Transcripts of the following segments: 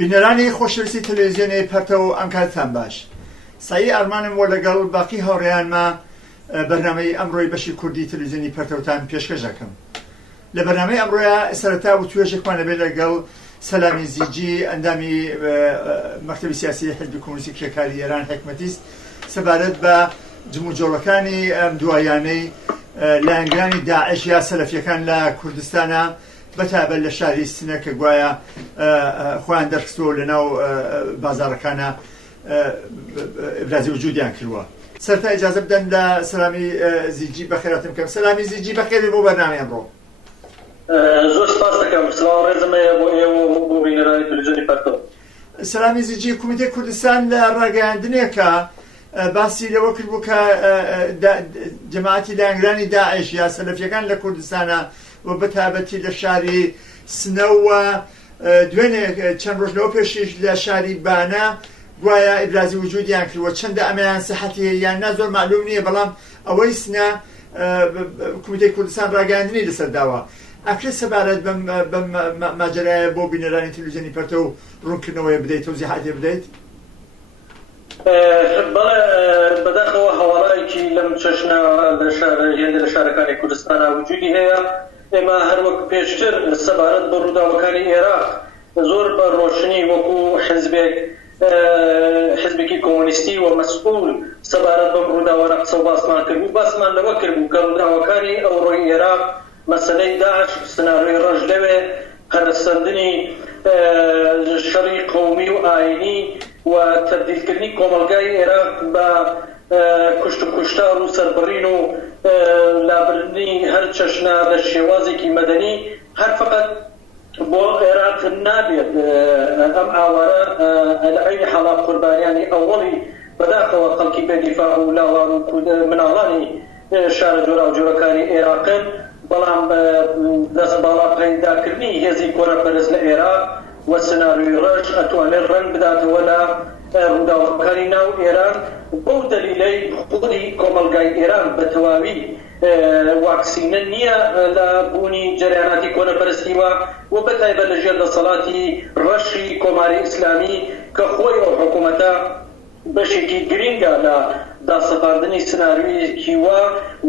بینەرانی خۆشەویستی تەلەڤیزیۆنی پەرتەو ئەم کاتتان باش. سایی ئارمانم وە لەگەڵ باقی هاوڕێیانمە بەرنامەی ئەمڕۆی بەشی کوردی تەلەڤیزیۆنی پەرتەوتان پێشکەش دەکەم. لە بەرنامەی ئەمڕۆیە سەرەتا و توێژێکمان دەبێت لەگەڵ سەلامی زیجی ئەندامی مەکتەبی سیاسی حزبی کۆمونیستی کرێکاری ئێران حکمەتیست سەبارەت بە جموجۆڵەکانی دوایانەی لایەنگرانی داعش یا سەلەفیەکان لە کوردستانە بەتابەت لە شاری سنە کە گوایە خۆیان دەرخستووە لەناو بازاڕەکانە ئیبرازی وجودیان کردووە. سەرەتا ئیجازە بدەن لە سەلامی زیجی بەخێراتم بکەم. سەلامی زیجی بەخێر بۆ بەرنامەی ئەمڕۆ. زۆر سپاس دەکەم. سڵاو ڕێزمەیە بۆ ئێوە و بۆ بینەرانی تەلەڤیزیۆنی پەرتەو. سەلامی زیجی، کومیتەی کوردستان لە ڕاگەیاندنێکە باسی لەوە کردبوو کە جەماعەتی لایەنگرانی داعش یا سەلەفیەکان لە کوردستانە و بەتابەتی لە شاری سنەوە دوێنێ چەند ڕۆژ لەوە پێشیش لە شاری بانە گوایە ئیبرازی وجودیان کردووە. چەندە ئەمەیان سەحەتی یان نا زۆر معلوم نییە، بەڵام ئەوەی سنە کومیتەی کوردستان ڕاگەیاندنی لەسەر داوە. ئەکرێت سەبارەت بەم ماجەرایە بۆ بینەرانی تەلەڤیزیۆنی پەرتەو ڕوونکردنەوەی بدەیت، تەوزیحاتی بدەیت؟ بەڵێ بەداخەوە هەواڵایەکی لەم چەشنە لە شارەکانی کوردستانە وجودی هەیە. ئێمە هەروەک پێشتر سەبارەت بە ڕووداوەکانی عێراق زۆر بە ڕۆشنی وەکو حزبێکی کۆمونیستی و مەسئول سەبارەت بەم ڕووداوانە قسە و باسمان کردبوو. باسمان لەوە کردبوو کە ڕووداوەکانی ئەوڕۆی عێراق مەسەلەی داعش، سناریۆی ڕەش لەوێ، هەرسەندنی شەڕی قەومی و ئاینی و تەبدیلکردنی کۆمەلگای عێراق بە کوشت و کوشتار و سەربڕین و لابردنی هەر چەشنە لە شێوازێکی مەدەنی هەر فقط بۆ عێراق نابێت ئەم ئاوارە لە عینی حاڵات قوربانیانی ئەوڵی بەداخەوە خەڵکی بێدیفاع و لاوار و مناڵانی شارە جۆرا و جۆرەکانی عێراقن، بەڵام دەست باڵا پەیداکردنی هێزی کۆرەپەرست لە عێراق و سناریۆی ڕەش ئەتوانێت ڕەنگ بداتەوە لە ڕووداوەکانی ناو ئێران. بەو دەلیلەی خودی کۆمەلگای ئێران بە تەواوی واکسینە نییە لە بوونی جەریاناتی کۆنەپەرستیوە و بەتایبەت لە ژێر دەسەڵاتی ڕەشی کۆماری ئیسلامی کە خۆی ئەو حکوومەتە بەشێکی گرینگە لە داسەپاردنی سناریۆیەکی وا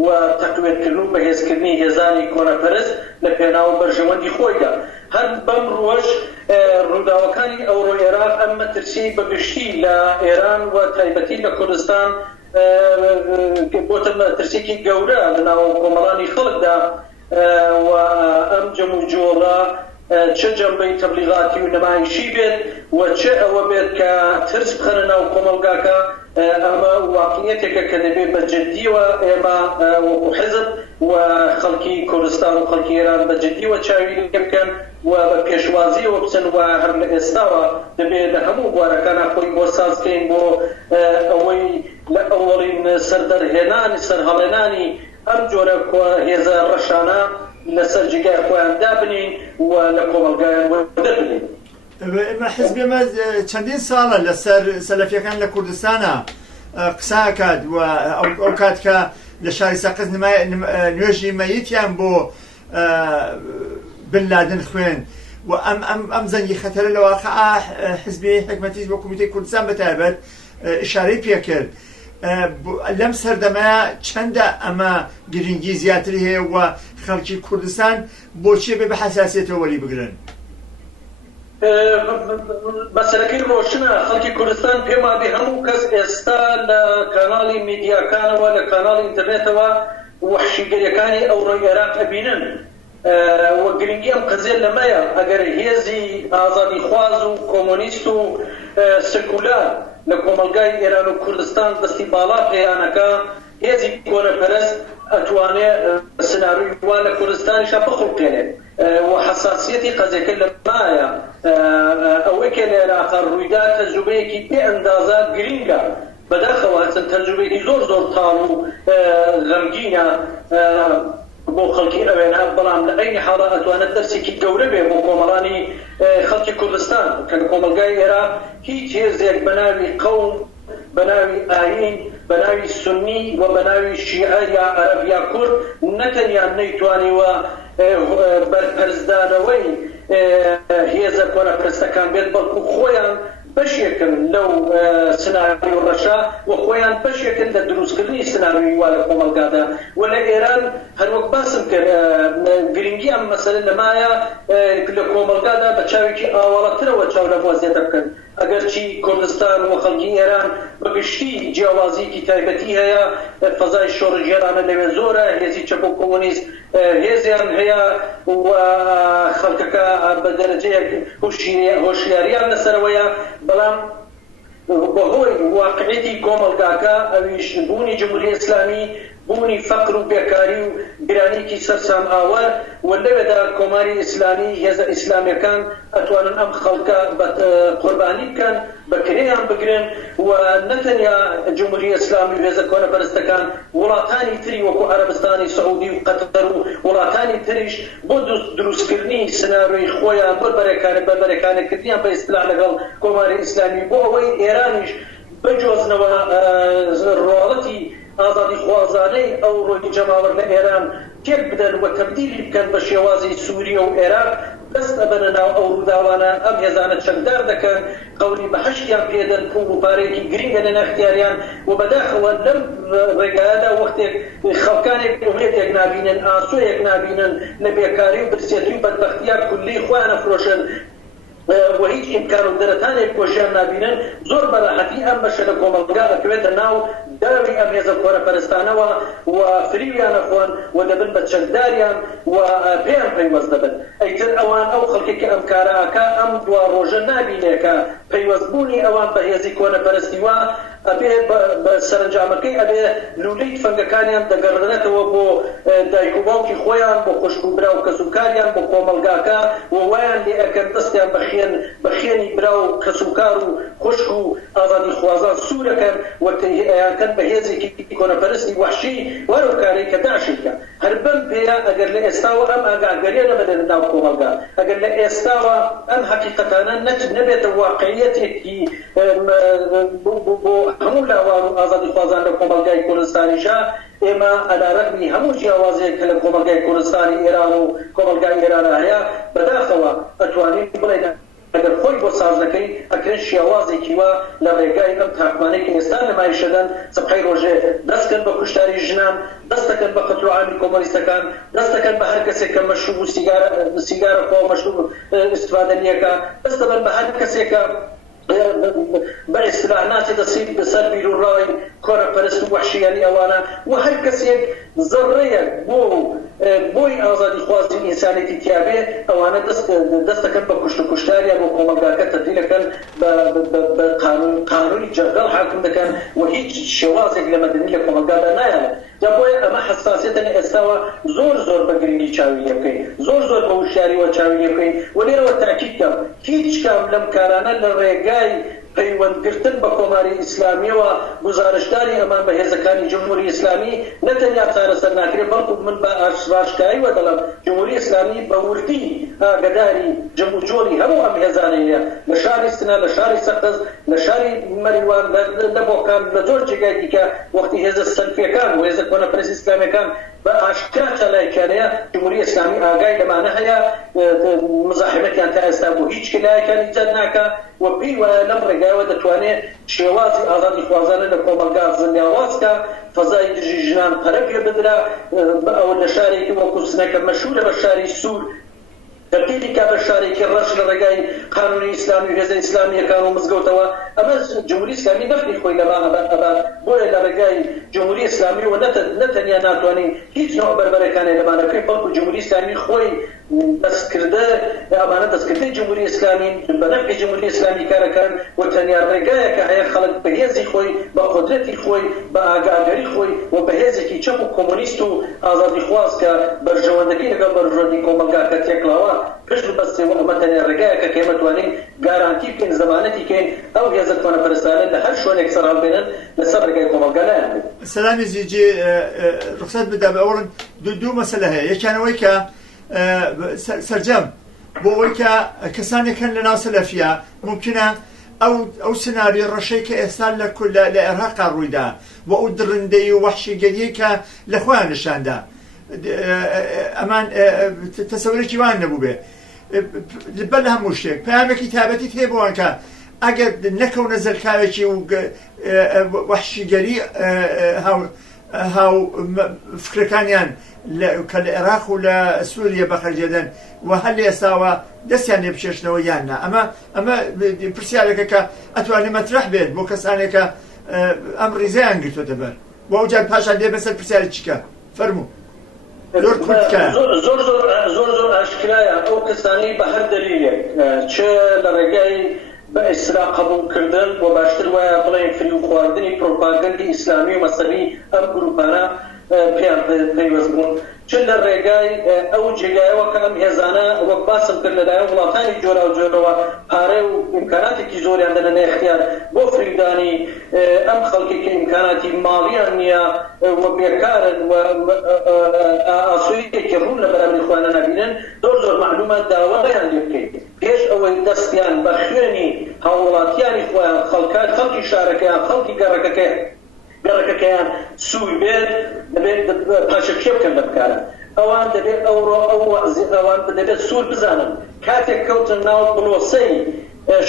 و تەقوێتکردن و بەهێزکردنی هێزانی کۆنەپەرست لە پێناو بەرژەوەندی خۆیدا. هەر بەم ڕۆژ ڕووداوەکانی ئەوڕۆی عێراق ئەم مەترسی بەگشتی لە ئێران و تایبەتی لە کوردستان بۆتە مەترسێکی گەورە لەناو کۆمەڵانی خەڵکدا و ئەم جەم و جۆڕە چه جەنبەی تەبلیغاتی و نەمایشی بێت و چه ئەوە بێت کە ترس بخەنە ناو کۆمەلگاکە. ئەمە واقعیەتێکە کە دەبێت بە جددیوە ئێمە وەکو حزب و خەڵکی کوردستان و خەڵکی ئێران بە جددیوە چاوی بکەن و بە پێشوازیەوە بچن و هەر لە ئێستاوە دەبێت لە هەموو بوارەکانە خۆی بۆ سازکەین بۆ ئەوەی لە ئەوڵین سەردەرهێنانی سەرهەڵێنانی ئەم جۆرە هێزە ڕەشانە لەسەر جگای خۆیان دابنین و لە کۆمەلگایان وەردەبنین. ئێمە حزبێمە چەندین ساڵە لەسەر سەلەفیەکان لە کوردستانە قسە ئەکات و ئەو کات کە لە شاری سەقز نوێژی مەیتیان بۆ بن لادن خوێن و ئەم زەنگی خەتەرە لە واقعە حزبی حکمەتیست بۆ کومیتەی کوردستان بەتایبەت ئشارەی پێکرد. لەم سەردەمەیە چەندە ئەمە گرنگی زیاتری هەیە و خەڵکی کوردستان بۆچی بێ بە حەساسیەتەوە وەری بگرن؟ مەسەلەکەی ڕۆشنە. خەڵکی کوردستان پێما بێ هەموو کەس ئێستا لە کاناڵی میدیاکانەوە لە کاناڵی ئینتەرنێتەوە وەحشیگەریەکانی ئەوڕۆی عێراق ئەبینن و گرنگی ئەم قەزیە لەمەیە. ئەگەر هێزی ئازادی خواز و کۆمۆنیست و سکولار لە کۆمەلگای ئێران و کوردستان دەستی باڵا پێیانەکە، هێزی کۆنەپەرست ئەتوانێت سناریۆی وا لە کوردستانیشە بخڵقێنێت و حەساسیەتی قەزیەکە لەمایە. ئەوەی کە لە عێراق ڕوویدا تەجروبەیەکی بێ ئەندازە گرینگە، بەداخەوە چەند تەجروبەیەکی زۆر تاڵ و غەمگینە بۆ خەڵکی ئەوێنە، بەڵام لە عینی حاڵە ئەتوانێت دەرسێکی گەورە بێ بۆ کۆمەڵانی خەڵکی کوردستان کە لە کۆمەلگای عێراق هیچ هێزێک بە ناوی قەوم، بە ناوی ئاین، بە ناوی سونی و بە ناوی شیعە یا عەرەب یا کورد نەتەنیا نەیتوانیوە بەرپەرزدانەوەی هێزە کۆنەپەرستەکان بێت بەڵکو خۆیان بەشێکن لەو سناریۆ ڕەشا و خۆیان بەشێکن لە دروستکردنی سناریۆی وا لە کۆمەلگادا و لە ئێران هەروەک باسم کرد گرنگی ئەم مەسەلە لەمایە لە کۆمەلگادا بە چاوێکی ئاوەڵەترەوە چاو لەبووە زیاتر بکەن ئەگەرچی کوردستان و خەڵکی ئێران بەگشتی جیاوازیەکی تایبەتی هەیە فەزای شۆڕژێرانە لەوێ زۆرە هێزی چەپ و کۆمۆنیست هێزیان هەیە و خەڵکەکە بە دەرەجەیەک هۆشیاریان لەسەرەوەیە بەڵام بەهۆی واقعیەتی کۆمەلگاکە ئەویش بوونی جمهوریەتی ئیسلامی بوونی فەقر و بێکاری و گرانیکی سەرسام ئاوەر و لەوێدا کۆماری ئیسلامی هێزە ئیسلامیەکان ئەتوانن ئەم خەڵکە قوربانی بکەن بەکرێیان بگرن و نەتەنیا جمهوریەتی ئیسلامی و هێزە کۆنەپەرستەکان وڵاتانی تری وەکو عەرەبستانی سەعودی و قەتەر و وڵاتانی تریش بۆ دروستکردنی سناریۆی خۆیان بەربەرەکانەکردیان بە ئیستیلاح لەگەڵ کۆماری ئیسلامی بۆ ئەوەی ئێرانیش بەجۆزنەوە ڕۆڵەتی ئازادی خوازانەی ئەو ڕۆی جەماوەر لە ئێران تێک بدەن و تەبدیلی بکەن بە شێوازی سووریە و عێراق دەست ئەبەنە ناو ئەو ڕووداوانە ئەم هێزانە چەکدار دەکەن قەولی بەهەشتیان پێدەن پوڵ و پارەیەکی گرنگە لە نەختیاریان و بەداخەوە لەم ڕێگایەدا وەختێک خەڵکانێک ئومێدێک نابینن ئاسۆیەک نابینن لە بێکاری و برسێتی و بەدبەختیان کولی خۆیان ئەفرۆشن و هیچ ئیمکان و دەرەتانێک کۆژیان نابینن زۆر بەراحەتی ئەم بەشە لە کۆمەڵگا ئەکەوێتە ناو داوی ئەم هێزە کۆنەپەرستانەوە و فریویان ئەخۆن و دەبن بە چەکداریان و پێیان پەیوەست دەبن ئەیتر ئەوان ئەو خەڵکێکی ئەم کارەکە ئەم دوا ڕۆژە نابینێکە پەیوەستبوونی ئەوان بە هێزی کۆنەپەرستی وە ئەبێ بە سەرنجامەکەی ئەبێ لولەی فەنگەکانیان دەگەڕێنێتەوە بۆ دایک و باوکی خۆیان بۆ خوشک و برا و کەسوکاریان بۆ کۆمەلگاکە و وایان لێ ئەکەن دەستیان بە خێنی برا و کەسوکار و خوشک و ئازادی خوازان سوورەکەن و تەیهیەکەن بە هێزێکی کۆنەپەرستی وەحشی وەرە کارێک کە داعشیکە هەر بەم پێیە ئەگەر لە ئێستاوە ئەم ئاگاهگەریە نەبەدێن ناو کۆمەلگا ئەگەر لە ئێستاوە ئەم حەقیقەتانە نەبێتە واقعیەتێکی بۆ هەموو لاوان و ئازادی خوازان لە کۆمەلگای کوردستانیشا ئێمە ئەلارەقمی هەموو جیاوازەیەک کە لە کۆمەلگای کوردستانی ئێران و کۆمەلگای ئێران هەیە بەداخەوە ئەتوانین بڵێن ئەگەر خۆی بۆ سازەکەی ئەکرێن شێوازێکی وە لە ڕێگای ئەم تاقمانەی کە ئێستا نمایشەدەن سەبحەی ڕۆژێ دەستکەن بە کوشتاری ژنان دەستەکەن بە قەتڵ عامی کۆمۆنیستەکان دەستەکەن بە هەر کەسێک کە مەشروب و سیگارە خۆ مەشروب ئیستیفادە نیەکە دەستەبەن بە هەر کەسێکە بە ئیستیلاح ناچێت دەسیب بەسەر بیرروڕاوی کۆنەپەرست و وەحشییانی ئەوانە و هەر کەسێک زەڕەیەک بۆی ئازادی خوازی ئینسانێتی تیابێ ئەوانە دەستەکەن بە کوشت و کوشتاریان بۆ کۆمەلگاکە تەبدیلەکەن بە قانونی جەنگەڵ حاکم دەکەن و هیچ شێوازێک لە مەدەنی لە کۆمەلگادا نایانە جا بۆیە ئەمە حەساسیەتە لە ئێستاوە زۆر بە گرنگی چاوی لێ بکەین زۆر بە وشاریوە چاوی لێ بکەین و لێرەوە تاکید کەم هیچ کام لەم کارانە لە ڕێگای پەیوەندگرتن بە کۆماری ئیسلامیەوە گزارشداری ئەمان بە هێزەکانی جمهوری ئیسلامی نەتەنیا چارەسەر ناکرێت بەڵکو من بە ئاشکراییوە دەڵێم جمهوری ئیسلامی بە وردی ئاگداری جەموجۆری هەموو ئەم هێزانەیە لە شاری سنە لە شاری سەقز لە شاری مەریوان لە بۆکان لە زۆر جێگای دیکە وەختی هێزە سەلفیەکان و هێزە کۆنەپەرستی ئیسلامیەکان بە ئاشکرا چالایکانەیە جمهوری ئیسلامی ئاگای لەمانە هەیە مزاحمەتیان تا ئێستا بۆ هیچ کلایەکانی جەد ناکە و پێی وایە لەم ڕێگایەوە دەتوانێت شێوازی ئازادی خوازانە لە کۆمەلگا زڵیاوازکە فەزای دژی ژنان پەرە پێ بدرا ئەوە لە شارێکی وەکو سنەکە مەشهورە بە شاری سوور تبدیلی کا بە شارێکی ڕەش لە ڕێگای قانونی ئیسلامی و هێزە ئیسلامیەکان و مزگەوتەوە ئەمە جمهوری ئیسلامی نەفتی خۆی لەما بۆیە لە ڕێگای جمهوری ئیسلامی و نەتەنیا ناتوانین هیچ نوع بەربەرەکانی لەمانەکەی بەڵکو جمهوری ئیسلامی خۆی دەستکردە ئەمانە دەستکردەی جمهوری ئیسلامی بە نەفعی جمهوری ئیسلامی کارەکان و تەنیا ڕێگایەکە هەیە خەڵک بە هێزی خۆی بە قودرەتی خۆی بە ئاگاداری خۆی و بە هێزێکی چەپ و کۆمۆنیست و ئازادی خواز کە بەرژەوەندەکەی لەگەڵ بەرژەوەندی کۆمەلگاکە تێکڵاوە پشت بەستێەوە ئەمە تەنیا ڕێگایەکە کە ئێمە توانین گارانتی بکەین زەمانەتی کەین ئەو هێزە کۆنەپەرستانە لە هەر شوێنێک سەران بێنن لەسەر ڕێگای کۆمەلگا لایەن بێت. سەلامی زیجێ ڕخسەت بدە بە ئەوڕن دوو مەسەلە هەیە یەکیانەوەی کە سەرجەم بۆ ئەوەی کە کەسانێکن لە ناو سەلەفیە ممکنە ئەو سناریۆ ڕەشەی کە ئێستا لە عێراقا ڕوویدا بۆ ئەو درندەی و وەحشیگەریەی کە لە خۆیان نیشاندا ئەمان تەسەورێکی وان نەبوو بێ بە لە هەموو شتێک پامێکی تابەتی هەیە کە ئەگەر نەکەونە زەرکاوێکی و وەحشیگەری هاو فکرەکانیان کە لە عێراق و لە سووریا بەخەرجێدەن و هەر لە ئێستاوە دەستیان لێ بچێشنەوە یاننا ئەمە پرسیارێکە کە ئەتوانێت مەترەح بێت بۆ کەسانێکە ئەم ڕیزەیان گرتوۆتە بەر بۆ ئەو جار پاشان دێ بەسەر پرسیاری چیکە فەرموو زۆر ئاشکرایە ئەو کەسانی بە هەر دەلیلێک چ لە ڕێگای بە ئیسرا قبولکردن بۆ باشتر وایە بڵێن فری و خواردنی پرۆپاگەندی ئیسلامی و مەسەبی ئەم گروپانە پێیان پەیوەست بوون چ لە ڕێگای ئەو جێگایەوە کە ئەم هێزانە وەک باسم کرد لەلایەن وڵاتانی جۆرا و جۆرەوە پارەی و ئیمکاناتێکی زۆریان دەنە اختیار بۆ فریودانی ئەم خەڵکی کە ئیمکاناتی ماڵیان نییە وە بێکارن و ئاسوودێکی ڕوون لە بەرامبەری خۆیان نەبینن زۆر معلومە داوایان لێ بکەیت پێش ئەوەی دەستیان بە خوێنی هاوڵاتیانی خۆیان خەڵکی شارەکەیان خەڵکی گەڕەکەکەیان سوور بێت دەبێت پاشەکێ بکەن بە بکارە ئەوان دەبێت ئەوان دەبێت سوور بزانن کاتێک کەوتن ناو بڵۆسەی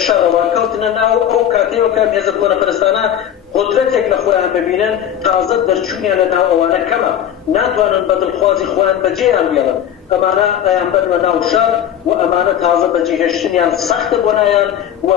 شەڕەوە کەوتنە ناو ئەو کاتەیەوە کە مێزە کۆنەپەرستانە قدرەتێک لە خۆیان ببینن تازە دەرچوونیان لە ناو ئەوانە کەمە ناتوانن بە دڵخوازی خۆیان بەجێیان بێڵن ئەمانە ئەیان بەرمە ناو شار و ئەمانە تازە بەجێهێشتنیان سەختە بۆ نایان و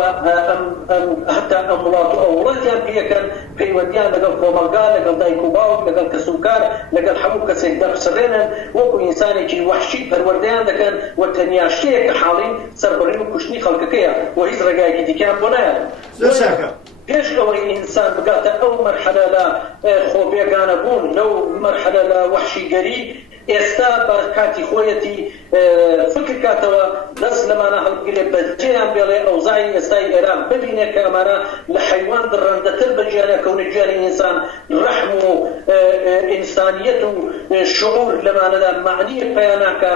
هەتا ئەم وڵات و ئەو وڵاتیان پێەکەن پەیوەندیان لەگەڵ کۆمەلگا لەگەڵ دایک و باوک لەگەڵ کەسوکار لەگەڵ هەموو کەسێک دەپسڕێنن وەکو ئینسانێکی وەحشی پەروەردەیان دەکەن و تەنیا شتەیە کە حاڵی سەربڕین و کوشتنی خەڵکەکەیە و هیچ ڕێگایەکی دیکەیان بۆ نایان پێش ئەوەی ئینسان بگاتە ئەو مەرحەلە لە خۆبێگانە بوون لەو مەرحەلە لە وەحشیگەری ئێستا بە کاتی خۆیەتی فکر کاتەوە دەست لەمانە هەڵبگرێ بەجێیان بێڵێ ئەوزاعی ئێستای ئێران ببینێ کە ئەمانە لە حەیوان دڕەندەتر بە گیانەکەونە گیانی ئینسان ڕەحم و ئینسانیەت و شعور لەمانەدا معنی پەیاناکە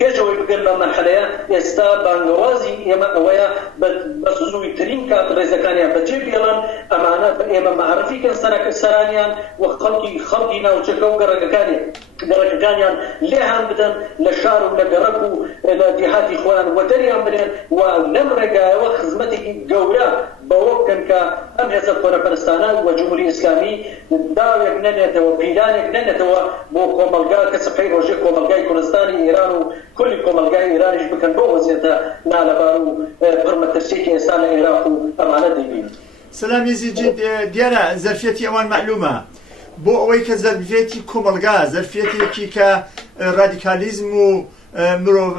پێشەوەی بگەن بە مەرحەلەیە ئێستا بانگەوازی ئێمە ئەوەیە بە زوویترین کات ڕێزەکانیان بەجێ بێڵن ئەمانە ئێمە معرفیکەن سەرانیان و خەڵکی ناوچەکە و گەڕەکەکانیان لێهان بدەن لە شار و لە گەڕەک و لە دیهاتی خۆیان وە دەریان برێن و لەم ڕێگایەوە خزمەتێکی گەورە بەوە بکەن کە ئەم هێزە کۆنەپەرستانە و جمهوری ئیسلامی داوێک نەنێتەوە پیلانێک نەنێتەوە بۆ کۆمەلگا کە سەفەی ڕۆژێ کۆمەلگای کوردستانی ئێران و کولی کۆمەلگای ئێرانیش بکەن بۆ وەزیێتە نالەبار و پڕمەترسێکی ئێستا لە عێراق و ئەمانە دەبین. سەلام یزیدجی دیارە زەرفێتی ئەوان معلومە بۆ ئەوەی کە زەرفێتی کۆمەلگا زەرفێتێکی کە ڕادیکالیزم و مرۆڤ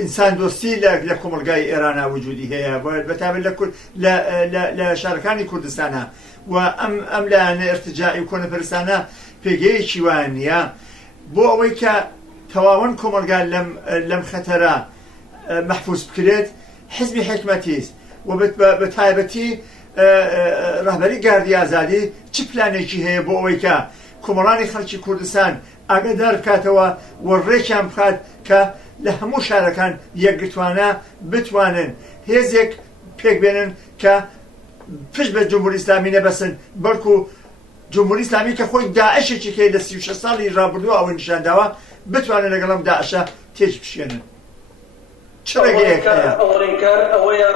ئینسان دۆستی لە کۆمەلگای ئێرانە وجودی هەیە بەتابەت لە شارەکانی کوردستانە و ئەم لایەنە ئێرتجاعی و کۆنەپەرستانە پێگەیەکی وایان نییە بۆ ئەوەی کە تەواوەن کۆمەلگا لەم خەتەرە مەحفوظ بکرێت حزبی حکمەتیست و بە تایبەتی ڕەهبەری گاردی ئازادی چ پلانێکی هەیە بۆ ئەوەی کە کۆمەڵانی خەڵکی کوردستان ئاگادار بکاتەوە و ڕێکیان بخات کە لە هەموو شارەکان یەکگرتوانە بتوانن هێزێک پێک بێنن کە پشت بە جمهوری ئیسلامی نەبەسن بەڵکو جمهوری ئیسلامی کە خۆی داعشێکی کە لە 36 ساڵی ڕابردووە ئەوەی نیشانداوە بتوانن لەگەڵ داعشە تێج بشێنن. چ ڕێگەیەک هەیە؟ ئەوەڵین کار ئەوەیە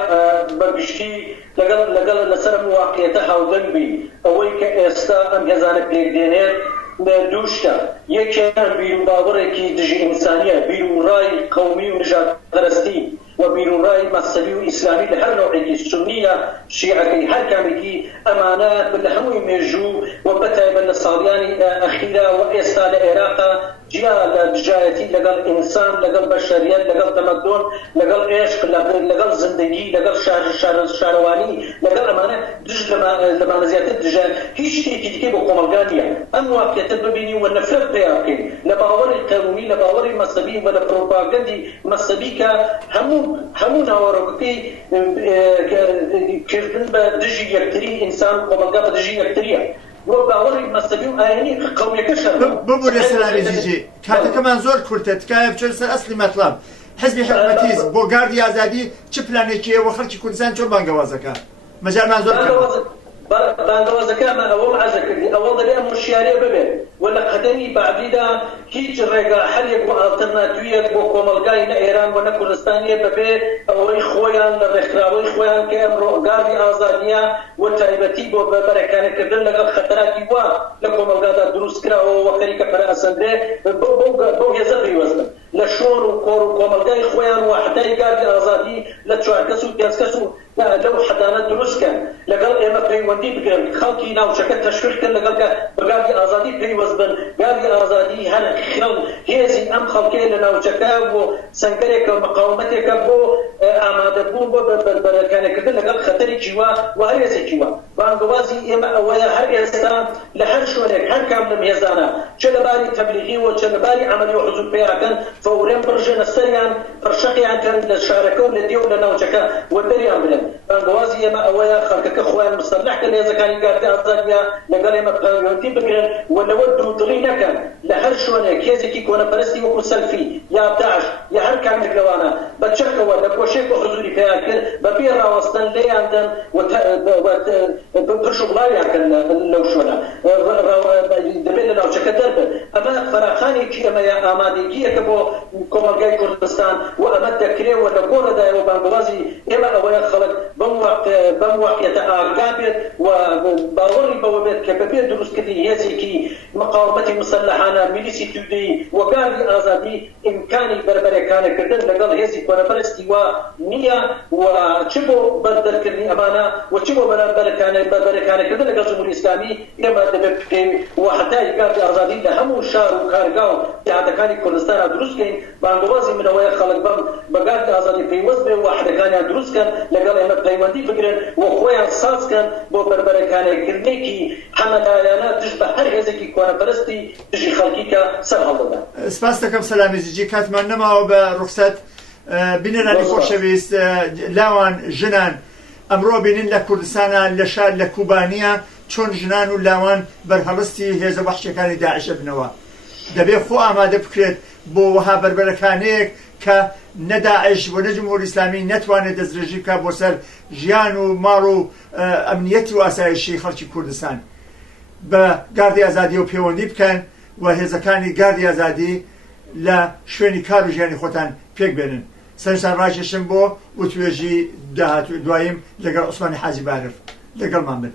بەگشتی لەگەڵ لەسەر واقعیەتە هاودەنگ بی ئەوەی کە ئێستا ئەم هێزانە پێک دێنێت دووشتە یەکیان بیرروباوەڕێکی دژی ئینسانیە بیرروڕای قەومی و نژادپەرستی و بیرروڕای مەسەبی و ئیسلامی لە هەر نوعێکی سونیە شیعەکەی هەر کامێکی ئەمانە لە هەمووی مێژوو و بەتایبەت لە ساڵیانی ئەخیرا و ئێستا لە عێراقا جیا لە دژایەتی لەگەڵ ئینسان لەگەڵ بەشەریەت لەگەڵ تەمەدۆن لەگەڵ عێشق لەگەڵ زندگی لەگەڵ شارەوانی لەگەڵ ئەمانە دژ لەمانە زیاتر دژە هیچ شتێکی دیکەی بۆ کۆمەلگا نییە ئەم واقعیەتە ببینی و نەفرەت پێیا بکەین لە باوەڕی قەومی لە باوەڕی مەسەبی و لە پرۆپاگەندی مەسەبی کە هەموو ناوەڕۆکەکەی کردن بە دژی یەکتری ئینسان کۆمەلگا بە دژی یەکتریە باوەڕی مەسەبی و ئاینی قەومیەکە شەڕ ببوو لە سەلامی زیجی کاتەکەمان زۆر کورتە تکایە بچێت سەر ئەسلی مەطلب حزبی حکومەتیست بۆ گاردی ئازادی چ پلانێکی هەیە و خەڵکی کوردستان چۆن بانگەوازەکە مەجالمان زۆر بانگەوازەکەمان ئەوەم عەرزە کردی ئەوە دەبێت ئەم هۆشیارێ ببێت و ولا قدمي بعديدا هیچ ڕێگا حەلێک و ئالتەرناتیویەک بۆ کۆمەلگای نە ئێران و نە کوردستانیە بەبێ ئەوەی خۆیان لە ڕێکخراوەی خۆیان کە ئەمڕۆ گاردی ئازادیە و تایبەتی بۆ بەرەکانەکردن لەگەڵ خەتەراتی وا لە کۆمەلگادا دروست کراوە و خەریکە پەرەئەسەندرێ بۆ هێزە پەیوەستن لە شۆڕ و کۆڕ و کۆمەلگای خۆیان وحدەی گاردی ئازادی لە 4 کەس و 5 کەس و لەو حەدانە دروستکەن لەگەڵ ئێمە پەیوەندی بگرن خەڵکی ناوچەکە تەشویقکەن لەگەڵ بەگاردی ئازادی پەیوەست بن گاردی ئازادی هەر هێزی ئەم خەڵکەیە لە ناوچەکە بۆ سەنگەرێکە مقاومەتێکە بۆ ئامادەبوون بۆ بەرەکانەکردن لەگەڵ خەتەرێکی وا و هەر هێزێکی وا بانگوازی ئێمە ئەوەیە هەر ئێستا لە هەر شوێنێک هەر کام لەم هێزانە چ لەباری تەبلیغی و چ لەباری عەمەلی و حوزب پێیاکەن فەورێن بڕژێنە سەریان پڕشەقیان کەن لە شارەکە و لە دێ و لە ناوچەکە و دەریان بنێن بانگوازی ئێمە ئەوەیە خەڵکەکە خۆیان مستەرلەحکە لە هێزەکانی گاردی ئازادیە لەگەڵ ئێمە پەیوەندی بگرن و لەوە دوودڵی نەکەن لە هەر شوێنێک هێزێکی کۆنەپەرستی وەکو سەلفی یا داعش یا هەر کامێک لەوانە بە چەکەوە لە کۆشێک و حزوری پێیان کرد بەبێ ڕاوەستن لێیاندن و پرش و بڵاویان کەن لەو شوێنە دەبێت لە ناوچەکە دەربن ئەمە فەراخانێکی ئەمەیە ئامادەگیەکە بۆ کۆمەلگای کوردستان و ئەمە دەکرێەوە لە گۆڕەدایەوە بانگوازی ئێمە ئەوەیە خەڵک بەم واقعیەتە ئاگا بێت و باوەڕی بەوە بێت کە بەبێ دروستکردنی هێزێکی مقاومەتی مسلحانە میلیسی تودەی و گاردی ئازادی ئیمکانی بەربەرەکانەکردن لەگەڵ هێزی کۆنەپەرستی وا نییە و چ بۆ بەردەرکردنی ئەمانە و چ بۆ بەربەرەکانەکردن لەگەڵ جمهوری ئیسلامی ئێمە دەبێت بکەین و حتای گاردی ئازادی لە هەموو شار و کارگا و دیهاتەکانی کوردستانە دروستکەین بانگوازی منەوەیە خەڵک بە گاردی ئازادی پەیوەست بێ و وحدەکانیان دروستکەن لەگەڵ ئێمە پەیوەندی بگرن و خۆیان سازکەن بۆ بەربەرەکانێکردنێکی حەمەلایانە دژ بە هەر هێزێکی کۆنەپەرستی دژی خەڵکی کە سەر هەڵدەدات. سپاس دەکەم سەلامیزیجی کاتمان نەماوە بە ڕوخسەت بینەرانی خۆشەویست لاوان ژنان ئەمڕۆ بینین لە کوردستانە لە شار لە کوبانیە چۆن ژنان و لاوان بەرهەڵستی هێزە وەحشیەکانی داعشە بنەوە دەبێت خۆ ئامادە بکرێت بۆ وەها بەربەرەکانەیەک کە نەداعش و نەجمهوری ئیسلامی نەتوانێت دەستدرێژی بکات بۆ سەر ژیان و ماڵ و ئەمنیەتی و ئاسایشی خەڵکی کوردستان بە گاردی ئازادی و پەیوەندی بکەن و هێزەکانی گاردی ئازادی لە شوێنی کار و ژیانی خۆتان پێک بێنن. سەرنجتان ڕاکێشم بۆ وتوێژی دواییم لەگەڵ عوسمانی حاجی بارف لەگەڵمان بن.